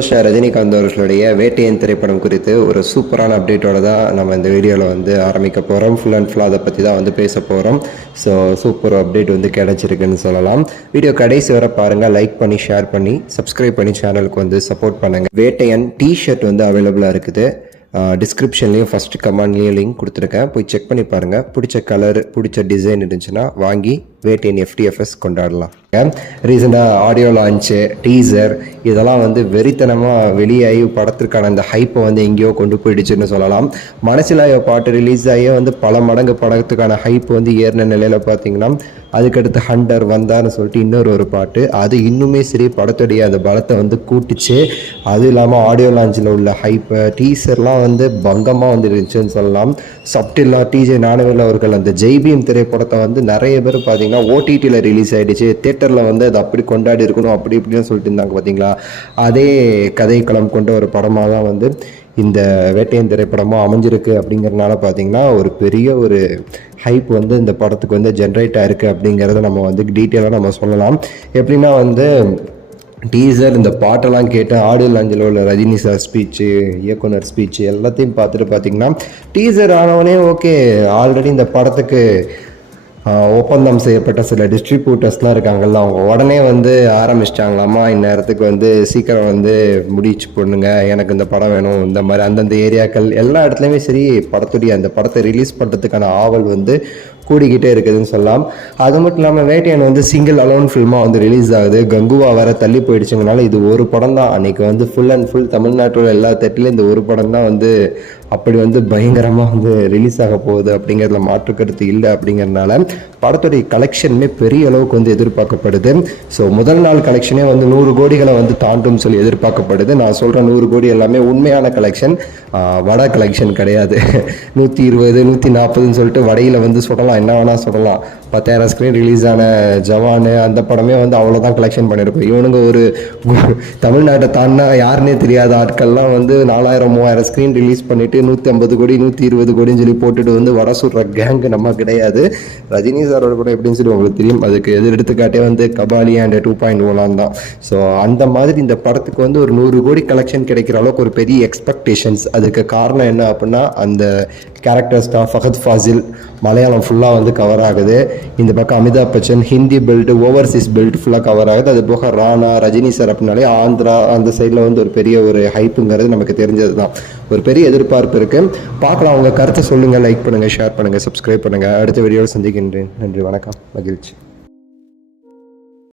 ரஜினிகாந்த் அவர்களுடைய வேட்டையன் திரைப்படம் குறித்து ஒரு சூப்பரான அப்டேட்டோட தான் நம்ம இந்த வீடியோவில் வந்து ஆரம்பிக்க போகிறோம். ஃபுல் அண்ட் ஃபுல்லாக அதை பற்றி தான் வந்து பேச போகிறோம். ஸோ சூப்பர் அப்டேட் வந்து கிடச்சிருக்குன்னு சொல்லலாம். வீடியோ கடைசி வர பாருங்கள், லைக் பண்ணி ஷேர் பண்ணி சப்ஸ்கிரைப் பண்ணி சேனலுக்கு வந்து சப்போர்ட் பண்ணுங்கள். வேட்டையன் டிஷர்ட் வந்து அவைலபிளாக இருக்குது. டிஸ்கிரிப்ஷன்லேயும் ஃபஸ்ட்டு கமெண்ட்லேயும் லிங்க் கொடுத்துருக்கேன், போய் செக் பண்ணி பாருங்கள். பிடிச்ச கலர் பிடிச்ச டிசைன் இருந்துச்சுன்னா வாங்கி வேட்டையன் FTFS கொண்டாடலாம். ரீசெண்டாக ஆடியோ லான்ச்சு, டீசர் இதெல்லாம் வந்து வெறித்தனமாக வெளியாகி படத்திற்கான அந்த ஹைப்பை வந்து எங்கேயோ கொண்டு போயிடுச்சுன்னு சொல்லலாம். மனசில் பாட்டு ரிலீஸ் ஆகியே வந்து பல மடங்கு படத்துக்கான ஹைப் வந்து ஏறின நிலையில் பார்த்தீங்கன்னா அதுக்கடுத்து ஹண்டர் வந்தார்னு சொல்லிட்டு இன்னொரு பாட்டு, அது இன்னுமே சரி படத்துடைய அந்த பலத்தை வந்து கூட்டிச்சு. அது இல்லாமல் ஆடியோ லான்ச்சில் உள்ள ஹைப்பை டீசர்லாம் வந்து பங்கமாக வந்து இருந்துச்சுன்னு சொல்லலாம். சப்டில்லாக TJ ஞானவேல் அவர்கள் அந்த ஜெய்பீம் திரைப்படத்தை வந்து நிறைய பேர் பார்த்தீங்கன்னா OTTயில் ரிலீஸ் ஆகிடுச்சு, தேட்டரில் வந்து அது அப்படி கொண்டாடி இருக்கணும் அப்படி இப்படின்னு சொல்லிட்டு இருந்தாங்க பார்த்தீங்களா. அதே கதைக்களம் கொண்ட ஒரு படமாக தான் வந்து இந்த வேட்டையன் திரைப்படமாக அமைஞ்சிருக்கு. அப்படிங்கிறதுனால பார்த்தீங்கன்னா ஒரு பெரிய ஒரு ஹைப் வந்து இந்த படத்துக்கு வந்து ஜென்ரேட் ஆகிருக்கு அப்படிங்கிறத நம்ம வந்து டீட்டெயிலாக நம்ம சொல்லலாம். எப்படின்னா வந்து டீசர் இந்த பாட்டெல்லாம் கேட்டு ஆடியோ லான்ச்சில் உள்ள ரஜினி சார் ஸ்பீச்சு, இயக்குனர் ஸ்பீச்சு எல்லாத்தையும் பார்த்துட்டு பார்த்தீங்கன்னா டீசர் ஆனவனே ஓகே, ஆல்ரெடி இந்த படத்துக்கு ஒப்பந்தம் செய்யப்பட்ட சில டிஸ்ட்ரிபியூட்டர்ஸ்லாம் இருக்காங்கல்ல, அவங்க உடனே வந்து ஆரம்பிச்சிட்டாங்களாமா, இந்நேரத்துக்கு வந்து சீக்கிரம் வந்து முடிச்சு போடுங்க, எனக்கு இந்த படம் வேணும், இந்த மாதிரி அந்தந்த ஏரியாக்கள் எல்லா இடத்துலையுமே சரி படத்துடைய அந்த படத்தை ரிலீஸ் பண்ணுறதுக்கான ஆவல் வந்து கூடிக்கிட்டே இருக்குதுன்னு சொல்லலாம். அது மட்டும் இல்லாமல் வேட்டையன் வந்து சிங்கிள் அலோன் ஃபில்மாக வந்து ரிலீஸ் ஆகுது. கங்குவா வேற தள்ளி போயிடுச்சுங்கனால இது ஒரு படம் தான் அன்றைக்கி வந்து ஃபுல் அண்ட் ஃபுல் தமிழ்நாட்டோட எல்லா தட்டிலும் இந்த ஒரு படம் தான் வந்து அப்படி வந்து பயங்கரமாக வந்து ரிலீஸ் ஆக போகுது அப்படிங்கிறதுல மாற்று கருத்து இல்லை. அப்படிங்கிறதுனால படத்துடைய கலெக்ஷனுமே பெரிய அளவுக்கு வந்து எதிர்பார்க்கப்படுது. ஸோ முதல் நாள் கலெக்ஷனே வந்து 100 கோடிகளை வந்து தாண்டும் சொல்லி எதிர்பார்க்கப்படுது. நான் சொல்கிற 100 கோடி எல்லாமே உண்மையான கலெக்ஷன், வட கலெக்ஷன் கிடையாது. 120 140ன்னு சொல்லிட்டு வடையில் வந்து சொல்லலாம், என்ன வேணால் சொல்லலாம். 10,000 ஸ்க்ரீன் ரிலீஸ் ஆன ஜவானு அந்த படமே வந்து அவ்வளோதான் கலெக்ஷன் பண்ணியிருக்கோம். இவனுங்க ஒரு தமிழ்நாட்டை தாண்டினா யாருன்னே தெரியாத ஆட்கள்லாம் வந்து 4000 3000 ஸ்க்ரீன் ரிலீஸ் பண்ணிவிட்டு 150 கோடி 120 கோடின்னு சொல்லி போட்டுட்டு வந்து வட சுடுற கேங்கு நம்ம கிடையாது. ரஜினி சாரோட கூட எப்படின்னு சொல்லி உங்களுக்கு தெரியும். அதுக்கு எடுத்துக்காட்டே வந்து கபாலி அண்ட் 2.0 தான். ஸோ அந்த மாதிரி இந்த படத்துக்கு வந்து ஒரு 100 கோடி கலெக்ஷன் கிடைக்கிற அளவுக்கு ஒரு பெரிய எக்ஸ்பெக்டேஷன்ஸ். அதுக்கு காரணம் என்ன அப்படின்னா அந்த கேரக்டர்ஸ் தான். ஃபஹத் ஃபாசில் மலையாளம் ஃபுல்லாக வந்து கவர் ஆகுது. இந்த பக்கம் Amitabh Bachchan Hindi belt Overseas belt ஃபுல்லாக கவர் ஆகுது. அது போக ராணா ரஜினி சார் அப்படின்னாலே ஆந்திரா அந்த சைடில் வந்து ஒரு பெரிய ஒரு ஹைப்புங்கிறது நமக்கு தெரிஞ்சது தான். ஒரு பெரிய எதிர்பார்ப்பு இருக்குது. பார்க்கலாம், அவங்க கருத்தை சொல்லுங்கள், லைக் பண்ணுங்கள், ஷேர் பண்ணுங்கள், சப்ஸ்கிரைப் பண்ணுங்கள். அடுத்த வீடியோவில் சந்திக்கின்றேன். நன்றி, வணக்கம், மகிழ்ச்சி.